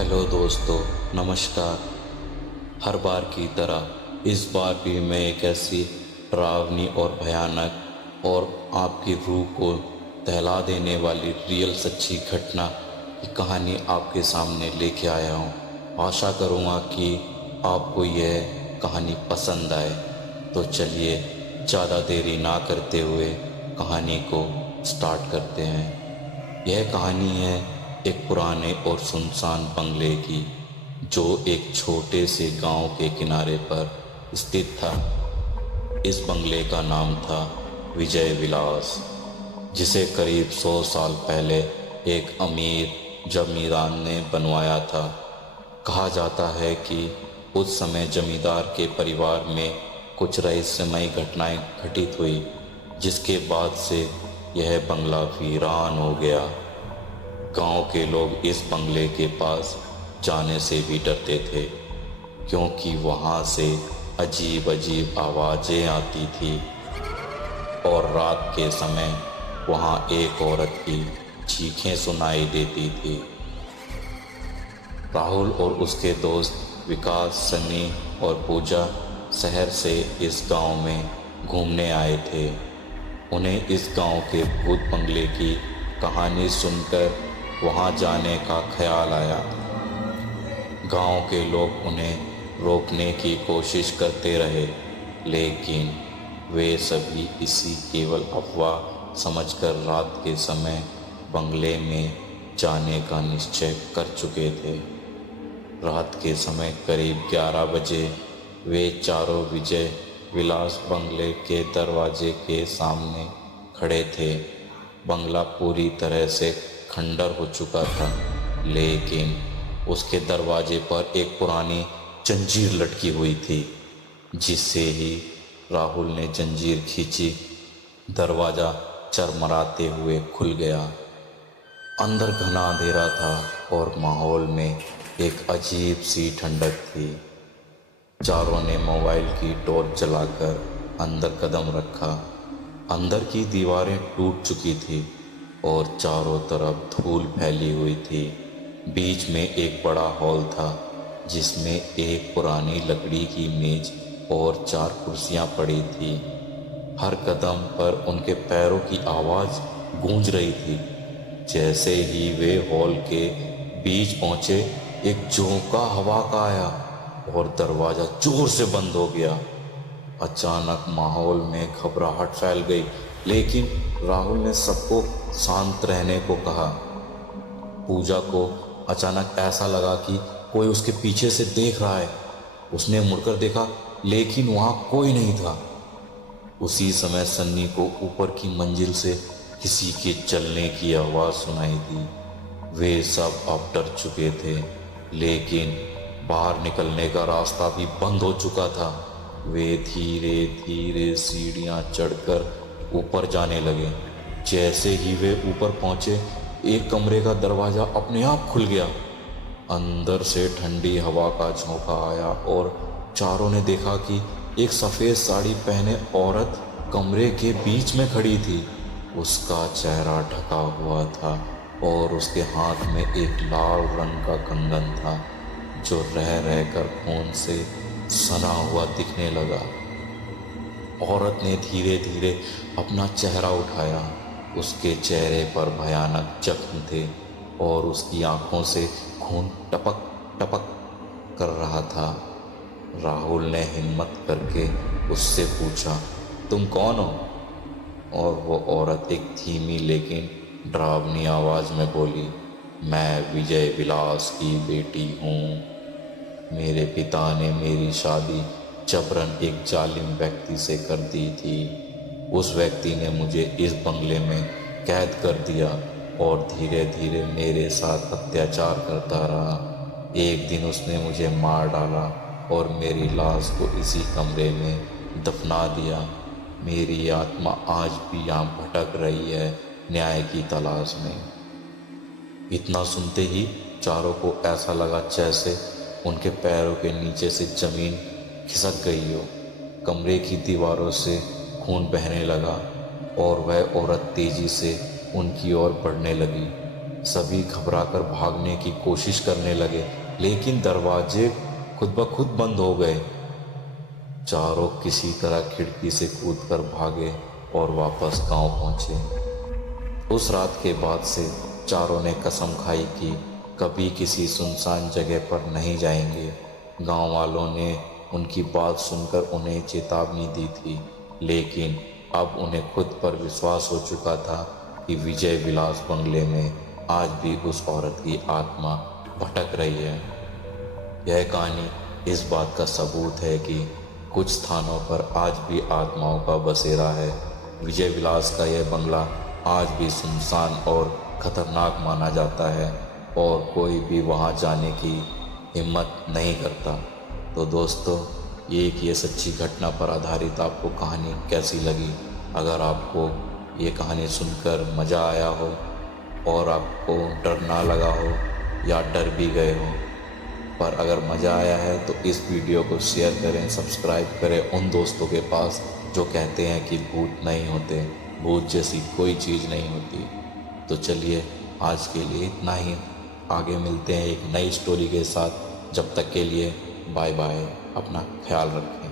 Hello दोस्तों, नमस्कार। हर बार की तरह इस बार भी मैं एक ऐसी डरावनी और भयानक और आपकी रूह को दहला देने वाली रियल सच्ची घटना की कहानी आपके सामने लेके आया हूँ। आशा करूँगा कि आपको यह कहानी पसंद आए। तो चलिए ज़्यादा देरी ना करते हुए कहानी को स्टार्ट करते हैं। यह कहानी है एक पुराने और सुनसान बंगले की, जो एक छोटे से गांव के किनारे पर स्थित था। इस बंगले का नाम था विजय विलास, जिसे करीब 100 साल पहले एक अमीर जमींदार ने बनवाया था। कहा जाता है कि उस समय जमींदार के परिवार में कुछ रहस्यमयी घटनाएं घटित हुई, जिसके बाद से यह बंगला वीरान हो गया। गांव के लोग इस बंगले के पास जाने से भी डरते थे, क्योंकि वहां से अजीब अजीब आवाज़ें आती थी और रात के समय वहां एक औरत की चीखें सुनाई देती थी। राहुल और उसके दोस्त विकास, सनी और पूजा शहर से इस गांव में घूमने आए थे। उन्हें इस गांव के भूत बंगले की कहानी सुनकर वहां जाने का ख्याल आया। गांव के लोग उन्हें रोकने की कोशिश करते रहे, लेकिन वे सभी इसी केवल अफवाह समझकर रात के समय बंगले में जाने का निश्चय कर चुके थे। रात के समय करीब 11 बजे वे चारों विजय विलास बंगले के दरवाजे के सामने खड़े थे। बंगला पूरी तरह से खंडर हो चुका था, लेकिन उसके दरवाजे पर एक पुरानी जंजीर लटकी हुई थी। जिससे ही राहुल ने जंजीर खींची, दरवाज़ा चरमराते हुए खुल गया। अंदर घना अंधेरा था और माहौल में एक अजीब सी ठंडक थी। चारों ने मोबाइल की टॉर्च जलाकर अंदर कदम रखा। अंदर की दीवारें टूट चुकी थी और चारों तरफ धूल फैली हुई थी। बीच में एक बड़ा हॉल था, जिसमें एक पुरानी लकड़ी की मेज और 4 कुर्सियां पड़ी थी। हर कदम पर उनके पैरों की आवाज़ गूंज रही थी। जैसे ही वे हॉल के बीच पहुंचे, एक झोंका हवा का आया और दरवाज़ा जोर से बंद हो गया। अचानक माहौल में घबराहट फैल गई, लेकिन राहुल ने सबको शांत रहने को कहा। पूजा को अचानक ऐसा लगा कि कोई उसके पीछे से देख रहा है। उसने मुड़कर देखा, लेकिन वहां कोई नहीं था। उसी समय सन्नी को ऊपर की मंजिल से किसी के चलने की आवाज़ सुनाई दी। वे सब अब डर चुके थे, लेकिन बाहर निकलने का रास्ता भी बंद हो चुका था। वे धीरे धीरे सीढ़ियां चढ़कर ऊपर जाने लगे। जैसे ही वे ऊपर पहुंचे, एक कमरे का दरवाज़ा अपने आप खुल गया। अंदर से ठंडी हवा का झोंका आया और चारों ने देखा कि एक सफ़ेद साड़ी पहने औरत कमरे के बीच में खड़ी थी। उसका चेहरा ढका हुआ था और उसके हाथ में एक लाल रंग का कंगन था, जो रह रहकर खून से सना हुआ दिखने लगा। औरत ने धीरे धीरे अपना चेहरा उठाया। उसके चेहरे पर भयानक जख्म थे और उसकी आंखों से खून टपक टपक कर रहा था। राहुल ने हिम्मत करके उससे पूछा, तुम कौन हो? और वो औरत एक धीमी लेकिन डरावनी आवाज़ में बोली, मैं विजय विलास की बेटी हूँ। मेरे पिता ने मेरी शादी जबरन एक जालिम व्यक्ति से कर दी थी। उस व्यक्ति ने मुझे इस बंगले में कैद कर दिया और धीरे धीरे मेरे साथ अत्याचार करता रहा। एक दिन उसने मुझे मार डाला और मेरी लाश को इसी कमरे में दफना दिया। मेरी आत्मा आज भी यहाँ भटक रही है, न्याय की तलाश में। इतना सुनते ही चारों को ऐसा लगा जैसे उनके पैरों के नीचे से जमीन खिसक गई हो। कमरे की दीवारों से खून बहने लगा और वह औरत तेजी से उनकी ओर बढ़ने लगी। सभी घबराकर भागने की कोशिश करने लगे, लेकिन दरवाजे खुद ब खुद बंद हो गए। चारों किसी तरह खिड़की से कूदकर भागे और वापस गांव पहुंचे। उस रात के बाद से चारों ने कसम खाई कि कभी किसी सुनसान जगह पर नहीं जाएंगे। गांव वालों ने उनकी बात सुनकर उन्हें चेतावनी दी थी, लेकिन अब उन्हें खुद पर विश्वास हो चुका था कि विजय विलास बंगले में आज भी उस औरत की आत्मा भटक रही है। यह कहानी इस बात का सबूत है कि कुछ स्थानों पर आज भी आत्माओं का बसेरा है। विजय विलास का यह बंगला आज भी सुनसान और खतरनाक माना जाता है और कोई भी वहां जाने की हिम्मत नहीं करता। तो दोस्तों, ये सच्ची घटना पर आधारित आपको कहानी कैसी लगी? अगर आपको ये कहानी सुनकर मज़ा आया हो और आपको डर ना लगा हो या डर भी गए हो, पर अगर मज़ा आया है तो इस वीडियो को शेयर करें, सब्सक्राइब करें उन दोस्तों के पास जो कहते हैं कि भूत नहीं होते, भूत जैसी कोई चीज़ नहीं होती। तो चलिए, आज के लिए इतना ही। आगे मिलते हैं एक नई स्टोरी के साथ। जब तक के लिए बाय बाय। अपना ख्याल रखें।